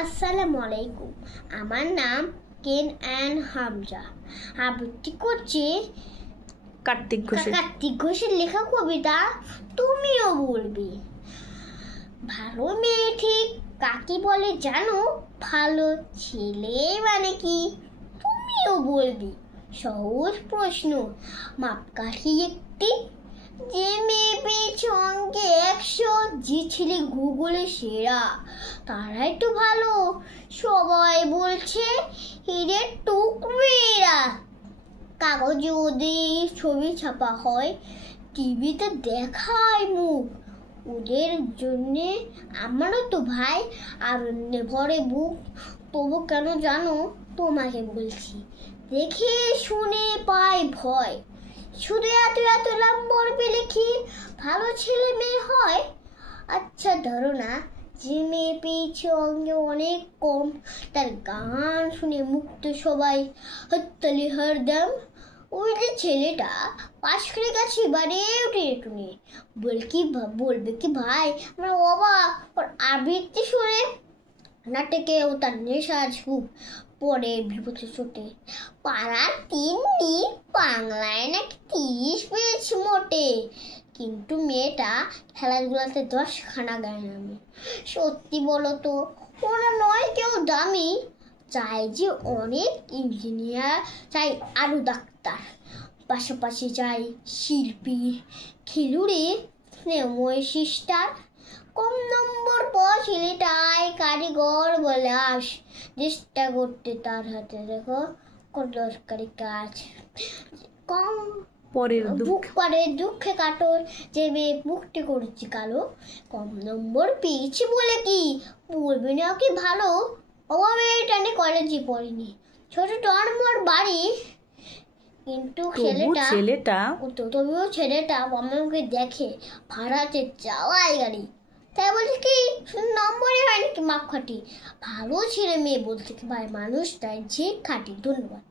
আসসালামু আলাইকুম। আমার নাম কেন অ্যান হামজা। আবৃত্তি করছি কার্তিক ঘোষের লেখা কবিতা তুমিও বলবি। ভালো মেয়ে ঠিক কাকে বলে জানো? ভালো ছেলে মানে কি তুমিও বলবি। সহজ প্রশ্ন, মাপকাঠি একটি। যে মেয়ে পেয়েছে অঙ্কে 100, যে ছেলে গুগলে সেরা, তারাই তো ভালো। সবাই বলছে হিরের টুকরা। কাগজে ওদের ছবি ছাপা হয়, টিভিতে দেখায় মুখ। ওদের জন্যে আমারও তো ভাই আনন্দে ভরে বুক। তবু কেন জানো তোমাকে বলছি, দেখে শুনে পাই ভয়। শুধু এত এত নম্বর পেলে কি ভালো ছেলে মেয়ে হয়? আচ্ছা ধরো না, যে মেয়ে পেয়েছে অঙ্গে অনেক কম, তার গান শুনে মুক্ত সবাই হত্তালি হরদম। ওই যে ছেলেটা পাশ করে গেছে এবারে টুনে, বলবে কি ভাই আমরা অবাক ওর আবৃত্তি শুনে। নাটকেও তার নেশা ঝুঁক পরে বিপথে চোটে। পাড়ার তিন্নি বাংলায় নাকি 30 পেয়েছি মোটে, কিন্তু মেয়েটা খেলাধুলাতে 10খানা গায়ে নামে। সত্যি বলো তো ওরা নয় কেউ দামি, চাই যে অনেক ইঞ্জিনিয়ার, চাই আরো ডাক্তার, পাশাপাশি চাই শিল্পী, খেলুড়ে, স্নেহময় সিস্টার। কম নম্বর পর ছেলেটাই কারিগর বলে আস, চেষ্টা করতে তার হাতে দেখো দরকারি কাজ। কম বুক করে দুঃখে কাতর যে মেয়ে মুখটি করেছি কালো। কম নম্বর পেয়েছি বলে কি বলবে না কি ভালো? অভাবে টানে কলেজে পড়েনি, ছোট টনমোর বাড়ি, কিন্তু তবুও ছেলেটা আমাকে দেখে ভাড়াতে চাওয়াই গাড়ি। তাই বলছে কি নম্বরে হয় নাকি মাপকাঠি? ভালো ছেলে মেয়ে বলতে কি ভাই মানুষ তাই যে খাটি। ধন্যবাদ।